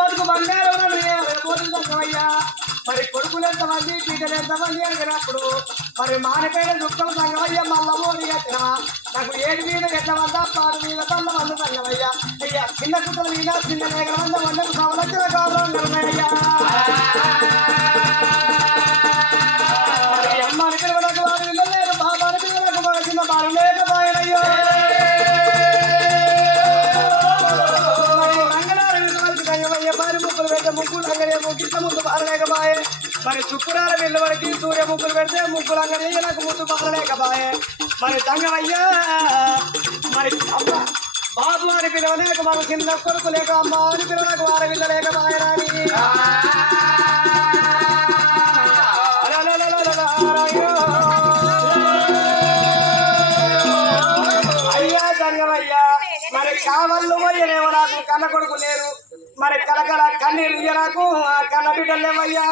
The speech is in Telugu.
బతుకు బంగారం పోతుందయ్యా మరి కొడుకులు ఎంతమంది బిడ్డలు ఎంతమంది అడిగినప్పుడు మరి మానిపోయిన దుఃఖం సంగమయ్య మళ్ళా మోడి కట్టినవా నాకు ఏడు మీద ఎట్ల వద్ద పాడు మీద తల్ల మంది సంగమయ్యా అయ్యా చిన్న కుక్కల మీద చిన్న మేఘల వంద వందకు సంవత్సర కాలం అయ్యా అమ్మని పిల్లలకు వారు వెళ్ళలేరు బాబాని పిల్లలకు వారు చిన్న బాలు లేకపోయినయ్యో ముగ్గులు పెడితే ముగ్గులు అంగడేమో గిట్ల ముందు పారలేకపాయే మరి శుక్రాల వెళ్ళవడికి సూర్య ముగ్గులు పెడితే ముగ్గులు అంగడి నాకు ముందు పారలేకపాయే మరి తంగమయ్యా మరి అమ్మ బాబు అని పిలవలేక మన చిన్న కొడుకు లేక అమ్మ అని పిలవలేక వార వెళ్ళలేకపాయరాని అయ్యా తంగమయ్యా మరి కావళ్ళు పోయనేమో నాకు కన్న కొడుకు లేరు మరి కలకల కన్నీరు నాకు కన్న బిడ్డలేమయ్యా